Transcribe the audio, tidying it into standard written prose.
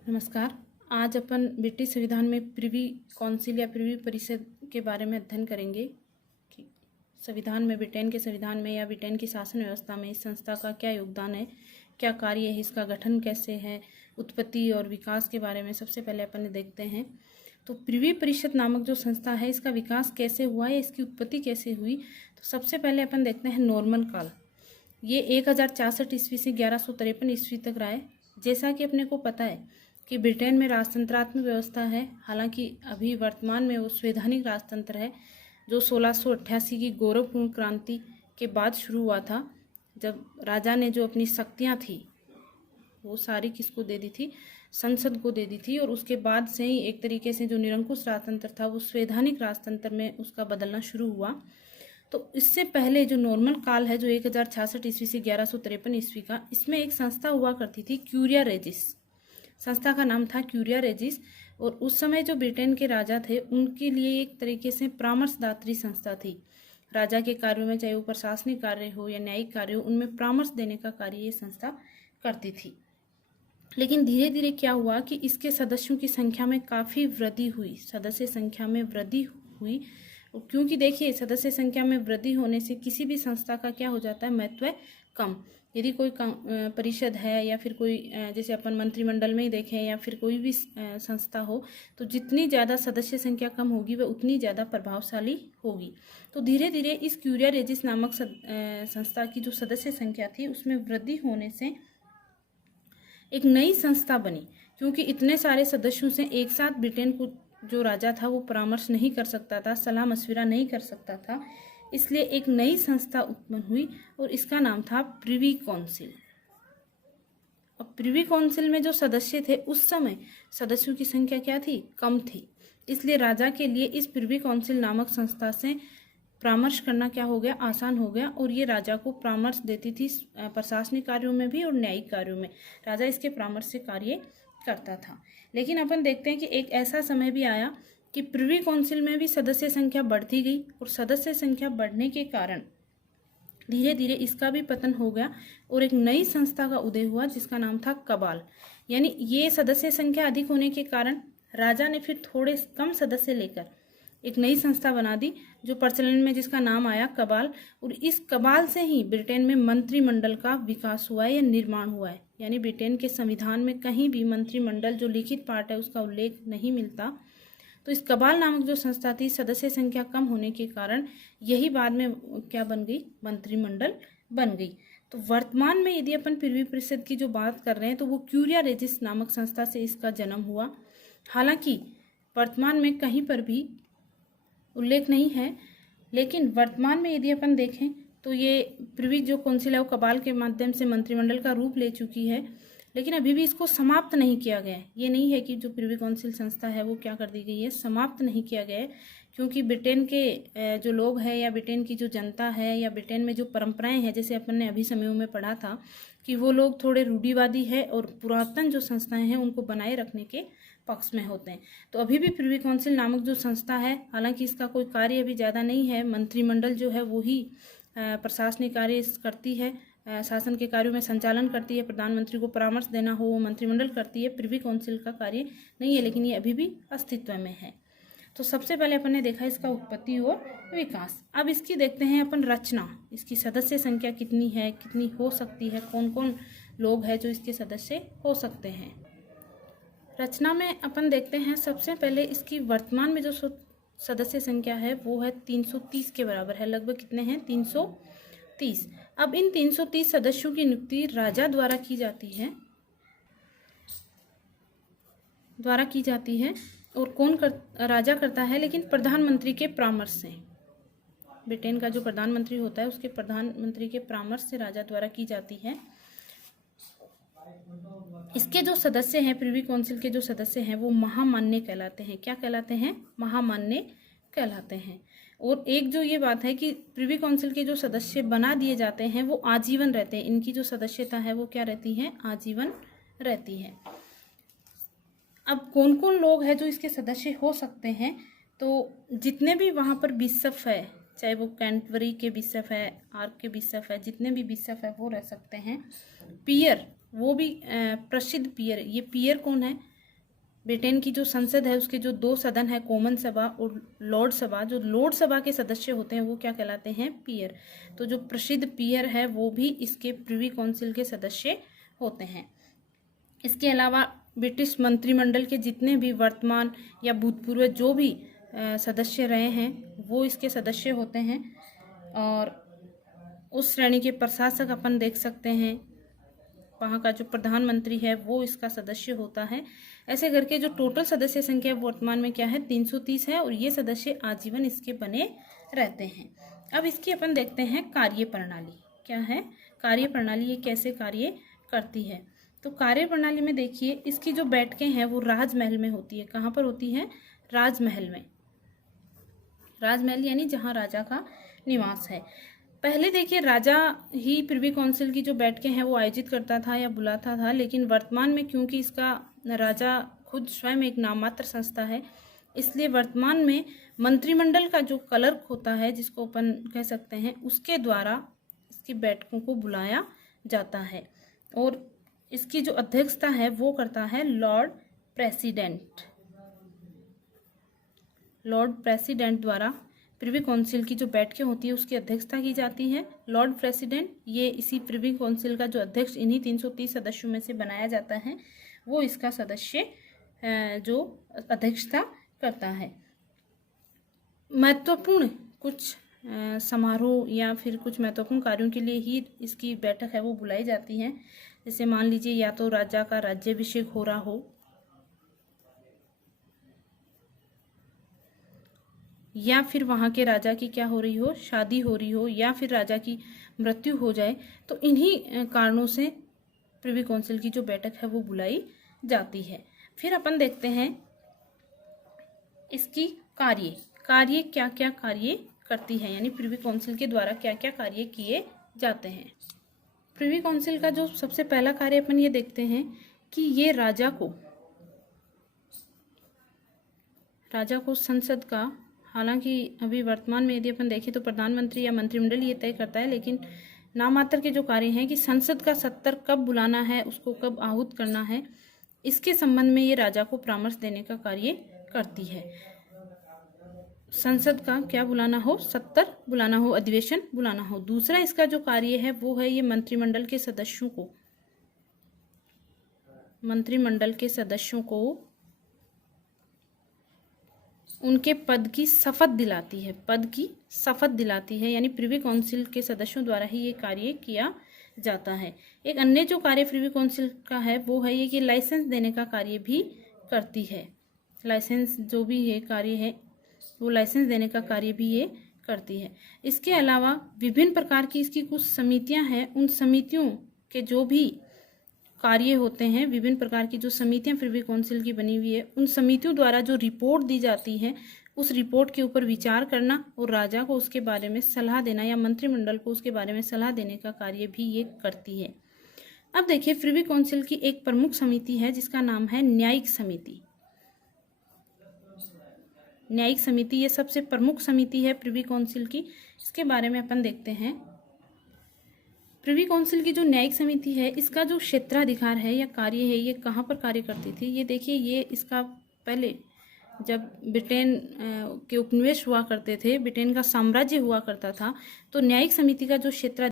नमस्कार। आज अपन ब्रिटिश संविधान में प्रिवी काउंसिल या प्रिवी परिषद के बारे में अध्ययन करेंगे कि संविधान में, ब्रिटेन के संविधान में या ब्रिटेन की शासन व्यवस्था में इस संस्था का क्या योगदान है, क्या कार्य है, इसका गठन कैसे है, उत्पत्ति और विकास के बारे में सबसे पहले अपन देखते हैं। तो प्रिवी परिषद नामक जो संस्था है, इसका विकास कैसे हुआ है, इसकी उत्पत्ति कैसे हुई। तो सबसे पहले अपन देखते हैं नॉर्मन काल। ये 1066 ईस्वी से 1153 ईस्वी तक रहा है। जैसा कि अपने को पता है कि ब्रिटेन में राजतंत्रात्मक व्यवस्था है, हालांकि अभी वर्तमान में वो संवैधानिक राजतंत्र है, जो 1688 की गौरवपूर्ण क्रांति के बाद शुरू हुआ था, जब राजा ने जो अपनी शक्तियां थी वो सारी किसको दे दी थी, संसद को दे दी थी। और उसके बाद से ही एक तरीके से जो निरंकुश राजतंत्र था वो संवैधानिक राजतंत्र में उसका बदलना शुरू हुआ। तो इससे पहले जो नॉर्मन काल है, जो 1066 ईस्वी से 1153 ईस्वी का, इसमें एक संस्था हुआ करती थी, क्यूरिया रेजिस। संस्था का नाम था क्यूरिया रेजिस। और उस समय जो ब्रिटेन के राजा थे उनके लिए एक तरीके से परामर्शदात्री संस्था थी। राजा के कार्यों में, चाहे वो प्रशासनिक कार्य हो या न्यायिक कार्य हो, उनमें परामर्श देने का कार्य ये संस्था करती थी। लेकिन धीरे धीरे क्या हुआ कि इसके सदस्यों की संख्या में काफ़ी वृद्धि हुई, सदस्य संख्या में वृद्धि हुई। क्योंकि देखिए, सदस्य संख्या में वृद्धि होने से किसी भी संस्था का क्या हो जाता है, महत्व कम। यदि कोई परिषद है या फिर कोई जैसे अपन मंत्रिमंडल में ही देखें या फिर कोई भी संस्था हो, तो जितनी ज़्यादा सदस्य संख्या कम होगी वह उतनी ज़्यादा प्रभावशाली होगी। तो धीरे धीरे इस क्यूरिया रेजिस नामक संस्था की जो सदस्य संख्या थी उसमें वृद्धि होने से एक नई संस्था बनी। क्योंकि इतने सारे सदस्यों से एक साथ ब्रिटेन को जो राजा था वो परामर्श नहीं कर सकता था, सलाह मशविरा नहीं कर सकता था, इसलिए एक नई संस्था उत्पन्न हुई और इसका नाम था प्रिवी काउंसिल। अब प्रिवी काउंसिल में जो सदस्य थे उस समय सदस्यों की संख्या क्या थी, कम थी। इसलिए राजा के लिए इस प्रिवी काउंसिल नामक संस्था से परामर्श करना क्या हो गया, आसान हो गया। और ये राजा को परामर्श देती थी प्रशासनिक कार्यों में भी और न्यायिक कार्यों में। राजा इसके परामर्श से कार्य करता था। लेकिन अपन देखते हैं कि एक ऐसा समय भी आया कि प्रिवी काउंसिल में भी सदस्य संख्या बढ़ती गई और सदस्य संख्या बढ़ने के कारण धीरे धीरे इसका भी पतन हो गया और एक नई संस्था का उदय हुआ जिसका नाम था कबाल। यानी ये सदस्य संख्या अधिक होने के कारण राजा ने फिर थोड़े कम सदस्य लेकर एक नई संस्था बना दी जो प्रचलन में, जिसका नाम आया कबाल। और इस कबाल से ही ब्रिटेन में मंत्रिमंडल का विकास हुआ है या निर्माण हुआ है। यानी ब्रिटेन के संविधान में कहीं भी मंत्रिमंडल जो लिखित पार्ट है उसका उल्लेख नहीं मिलता। तो इस कबाल नामक जो संस्था थी, सदस्य संख्या कम होने के कारण यही बाद में क्या बन गई, मंत्रिमंडल बन गई। तो वर्तमान में यदि अपन प्रिवी परिषद की जो बात कर रहे हैं तो वो क्यूरिया रेजिस नामक संस्था से इसका जन्म हुआ। हालांकि वर्तमान में कहीं पर भी उल्लेख नहीं है, लेकिन वर्तमान में यदि अपन देखें तो ये प्रिवी जो काउंसिल है वो कबाल के माध्यम से मंत्रिमंडल का रूप ले चुकी है। लेकिन अभी भी इसको समाप्त नहीं किया गया है। ये नहीं है कि जो प्रिवी काउंसिल संस्था है वो क्या कर दी गई है, समाप्त नहीं किया गया है। क्योंकि ब्रिटेन के जो लोग हैं या ब्रिटेन की जो जनता है या ब्रिटेन में जो परंपराएं हैं, जैसे अपन ने अभी समयों में पढ़ा था कि वो लोग थोड़े रूढ़िवादी है और पुरातन जो संस्थाएं हैं उनको बनाए रखने के पक्ष में होते हैं। तो अभी भी प्रिवी काउंसिल नामक जो संस्था है, हालांकि इसका कोई कार्य अभी ज़्यादा नहीं है। मंत्रिमंडल जो है वो ही प्रशासनिक कार्य करती है, शासन के कार्यों में संचालन करती है। प्रधानमंत्री को परामर्श देना हो वो मंत्रिमंडल करती है, प्रिवी काउंसिल का कार्य नहीं है, लेकिन ये अभी भी अस्तित्व में है। तो सबसे पहले अपन ने देखा इसका उत्पत्ति और विकास। अब इसकी देखते हैं अपन रचना, इसकी सदस्य संख्या कितनी है, कितनी हो सकती है, कौन कौन लोग हैं जो इसके सदस्य हो सकते हैं। रचना में अपन देखते हैं सबसे पहले इसकी वर्तमान में जो सदस्य संख्या है वो है 330 के बराबर है। लगभग कितने हैं, 330। अब इन 330 सदस्यों की नियुक्ति राजा द्वारा की जाती है और राजा करता है, लेकिन प्रधानमंत्री के परामर्श से। ब्रिटेन का जो प्रधानमंत्री होता है उसके प्रधानमंत्री के परामर्श से राजा द्वारा की जाती है। इसके जो सदस्य हैं, प्रिवी काउंसिल के जो सदस्य हैं वो महामान्य कहलाते हैं। क्या कहलाते हैं, महामान्य कहलाते हैं। और एक जो ये बात है कि प्रिवी काउंसिल के जो सदस्य बना दिए जाते हैं वो आजीवन रहते हैं। इनकी जो सदस्यता है वो क्या रहती है, आजीवन रहती है। अब कौन कौन लोग हैं जो इसके सदस्य हो सकते हैं, तो जितने भी वहाँ पर बिशप है, चाहे वो कैंटरबरी के बिशप है, आर्क के बिशप है, जितने भी बिशप है वो रह सकते हैं। पियर, वो भी प्रसिद्ध पियर। ये पियर कौन है, ब्रिटेन की जो संसद है उसके जो दो सदन है, कॉमन सभा और लॉर्ड सभा, जो लॉर्ड सभा के सदस्य होते हैं वो क्या कहलाते हैं? पीयर। तो जो प्रसिद्ध पीयर है वो भी इसके प्रिवी काउंसिल के सदस्य होते हैं। इसके अलावा ब्रिटिश मंत्रिमंडल के जितने भी वर्तमान या भूतपूर्व जो भी सदस्य रहे हैं वो इसके सदस्य होते हैं। और उस श्रेणी के प्रशासक अपन देख सकते हैं, वहाँ का जो प्रधानमंत्री है वो इसका सदस्य होता है। ऐसे करके जो टोटल सदस्य संख्या वर्तमान में क्या है? 330 है और ये सदस्य आजीवन इसके बने रहते हैं। अब इसकी अपन देखते हैं कार्य प्रणाली क्या है। कार्य प्रणाली ये कैसे कार्य करती है? तो कार्य प्रणाली में देखिए, इसकी जो बैठकें हैं वो राजमहल में होती है। कहाँ पर होती है? राजमहल में। राजमहल यानी जहाँ राजा का निवास है। पहले देखिए राजा ही प्रिवी काउंसिल की जो बैठकें हैं वो आयोजित करता था या बुलाता था, लेकिन वर्तमान में क्योंकि इसका राजा खुद स्वयं एक नाममात्र संस्था है, इसलिए वर्तमान में मंत्रिमंडल का जो क्लर्क होता है, जिसको अपन कह सकते हैं, उसके द्वारा इसकी बैठकों को बुलाया जाता है। और इसकी जो अध्यक्षता है वो करता है लॉर्ड प्रेसिडेंट। लॉर्ड प्रेसिडेंट द्वारा प्रिवी काउंसिल की जो बैठकें होती है उसकी अध्यक्षता की जाती है। लॉर्ड प्रेसिडेंट ये इसी प्रिवी काउंसिल का जो अध्यक्ष इन्हीं 330 सदस्यों में से बनाया जाता है, वो इसका सदस्य जो अध्यक्षता करता है। महत्वपूर्ण कुछ समारोह या फिर कुछ महत्वपूर्ण कार्यों के लिए ही इसकी बैठक है वो बुलाई जाती है। जैसे मान लीजिए या तो राजा का राज्याभिषेक हो रहा हो, या फिर वहाँ के राजा की क्या हो रही हो? शादी हो रही हो, या फिर राजा की मृत्यु हो जाए, तो इन्हीं कारणों से प्रिवी काउंसिल की जो बैठक है वो बुलाई जाती है। फिर अपन देखते हैं इसकी कार्य क्या क्या कार्य करती है, यानी प्रिवी काउंसिल के द्वारा क्या क्या कार्य किए जाते हैं। प्रिवी काउंसिल का जो सबसे पहला कार्य अपन ये देखते हैं कि ये राजा को संसद का, हालांकि अभी वर्तमान में यदि अपन देखें तो प्रधानमंत्री या मंत्रिमंडल ये तय करता है, लेकिन नामात्र के जो कार्य हैं कि संसद का सत्र कब बुलाना है, उसको कब आहूत करना है, इसके संबंध में ये राजा को परामर्श देने का कार्य करती है। संसद का क्या बुलाना हो? सत्र बुलाना हो, अधिवेशन बुलाना हो। दूसरा इसका जो कार्य है वो है ये मंत्रिमंडल के सदस्यों को उनके पद की शपथ दिलाती है, यानी प्रिवी काउंसिल के सदस्यों द्वारा ही ये कार्य किया जाता है। एक अन्य जो कार्य प्रिवी काउंसिल का है वो है ये कि लाइसेंस देने का कार्य भी करती है। लाइसेंस जो भी ये कार्य है वो लाइसेंस देने का कार्य भी ये करती है। इसके अलावा विभिन्न प्रकार की इसकी कुछ समितियां हैं, उन समितियों के जो भी कार्य होते हैं, विभिन्न प्रकार की जो समितियां प्रिवी काउंसिल की बनी हुई है, उन समितियों द्वारा जो रिपोर्ट दी जाती है उस रिपोर्ट के ऊपर विचार करना और राजा को उसके बारे में सलाह देना या मंत्रिमंडल को उसके बारे में सलाह देने का कार्य भी ये करती है। अब देखिए प्रिवी काउंसिल की एक प्रमुख समिति है जिसका नाम है न्यायिक समिति। न्यायिक समिति ये सबसे प्रमुख समिति है प्रिवी काउंसिल की। इसके बारे में अपन देखते हैं। प्रिवी काउंसिल की जो न्यायिक समिति है इसका जो क्षेत्राधिकार है या कार्य है ये कहाँ पर कार्य करती थी, ये देखिए, ये इसका पहले जब ब्रिटेन के उपनिवेश हुआ करते थे, ब्रिटेन का साम्राज्य हुआ करता था, तो न्यायिक समिति का जो क्षेत्र